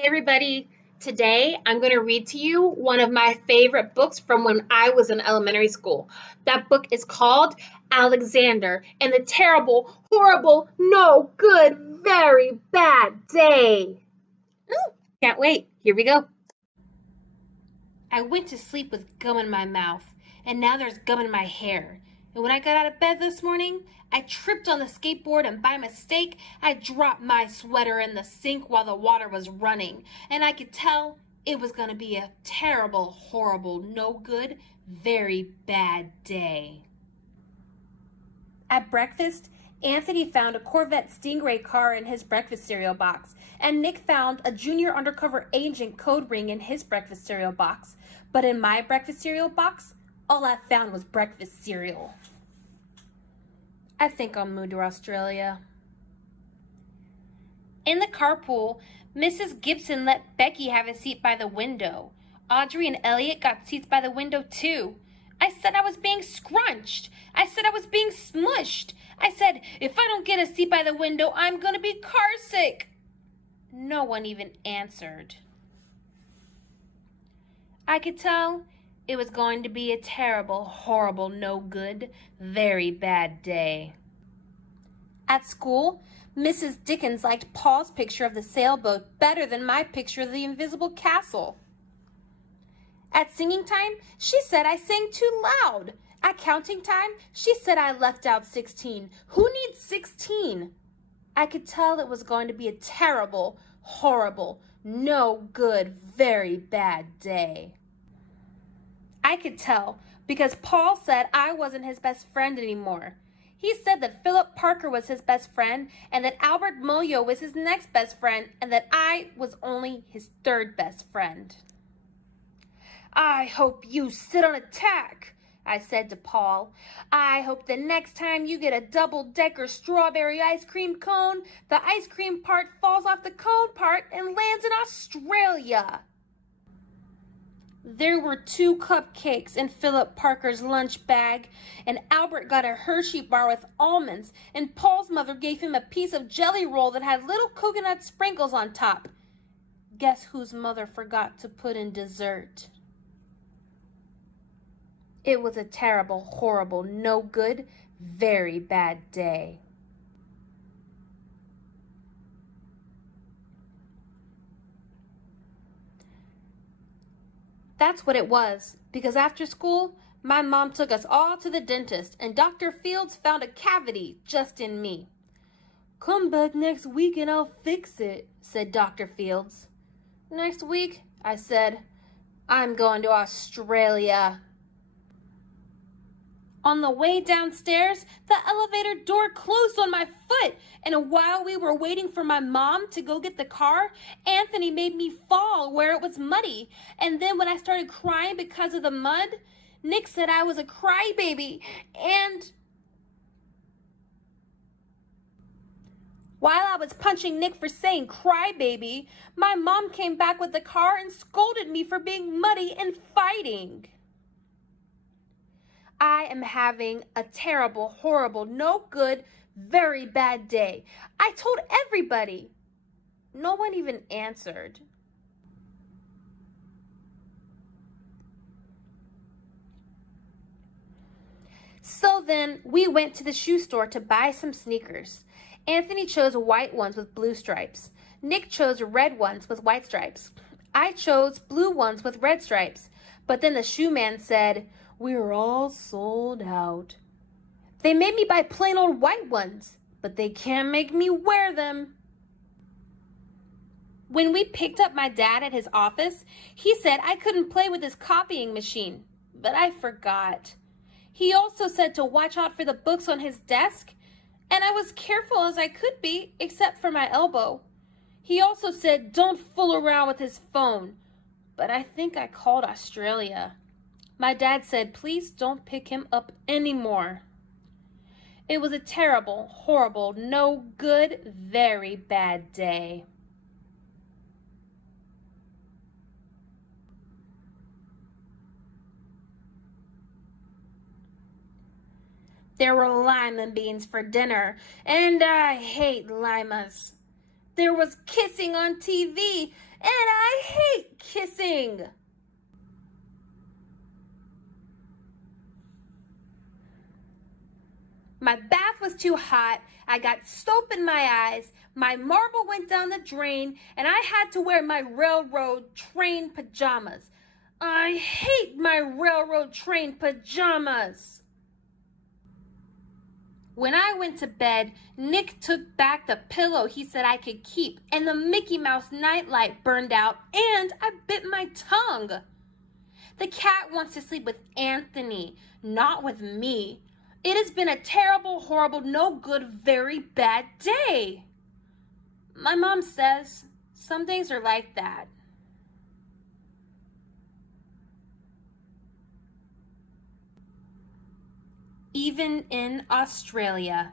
Hey everybody, today I'm going to read to you one of my favorite books from when I was in elementary school. That book is called Alexander and the Terrible, Horrible, No Good, Very Bad Day. Can't wait. Here we go. I went to sleep with gum in my mouth, and now there's gum in my hair. And when I got out of bed this morning, I tripped on the skateboard and by mistake, I dropped my sweater in the sink while the water was running. And I could tell it was going to be a terrible, horrible, no good, very bad day. At breakfast, Anthony found a Corvette Stingray car in his breakfast cereal box, and Nick found a junior undercover agent code ring in his breakfast cereal box. But in my breakfast cereal box, all I found was breakfast cereal. I think I'll move to Australia. In the carpool, Mrs. Gibson let Becky have a seat by the window. Audrey and Elliot got seats by the window too. I said I was being scrunched. I said I was being smushed. I said, if I don't get a seat by the window, I'm going to be car sick. No one even answered. I could tell it was going to be a terrible, horrible, no good, very bad day. At school, Mrs. Dickens liked Paul's picture of the sailboat better than my picture of the invisible castle. At singing time, she said I sang too loud. At counting time, she said I left out 16. Who needs 16? I could tell it was going to be a terrible, horrible, no good, very bad day. I could tell because Paul said I wasn't his best friend anymore. He said that Philip Parker was his best friend and that Albert Molyo was his next best friend and that I was only his third best friend. I hope you sit on a tack, I said to Paul. I hope the next time you get a double-decker strawberry ice cream cone, the ice cream part falls off the cone part and lands in Australia. There were 2 cupcakes in Philip Parker's lunch bag, and Albert got a Hershey bar with almonds, and Paul's mother gave him a piece of jelly roll that had little coconut sprinkles on top. Guess whose mother forgot to put in dessert? It was a terrible, horrible, no good, very bad day. That's what it was, because after school, my mom took us all to the dentist, and Dr. Fields found a cavity just in me. Come back next week and I'll fix it, said Dr. Fields. Next week, I said, I'm going to Australia. On the way downstairs, the elevator door closed on my foot, and while we were waiting for my mom to go get the car, Anthony made me fall where it was muddy. And then when I started crying because of the mud, Nick said I was a crybaby, and while I was punching Nick for saying crybaby, my mom came back with the car and scolded me for being muddy and fighting. I am having a terrible, horrible, no good, very bad day. I told everybody. No one even answered. So then we went to the shoe store to buy some sneakers. Anthony chose white ones with blue stripes. Nick chose red ones with white stripes. I chose blue ones with red stripes. But then the shoe man said, we're all sold out. They made me buy plain old white ones, but they can't make me wear them. When we picked up my dad at his office, he said I couldn't play with his copying machine, but I forgot. He also said to watch out for the books on his desk, and I was careful as I could be, except for my elbow. He also said don't fool around with his phone, but I think I called Australia. My dad said, please don't pick him up anymore. It was a terrible, horrible, no good, very bad day. There were lima beans for dinner, and I hate limas. There was kissing on TV, and I hate kissing. My bath was too hot, I got soap in my eyes, my marble went down the drain, and I had to wear my railroad train pajamas. I hate my railroad train pajamas. When I went to bed, Nick took back the pillow he said I could keep, and the Mickey Mouse nightlight burned out, and I bit my tongue. The cat wants to sleep with Anthony, not with me. It has been a terrible, horrible, no good, very bad day. My mom says some days are like that. Even in Australia.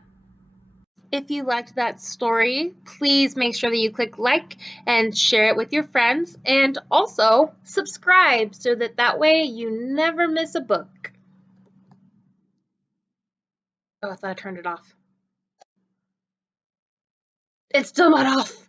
If you liked that story, please make sure that you click like and share it with your friends, and also subscribe so that way you never miss a book. Oh, I thought I turned it off. It's still not off.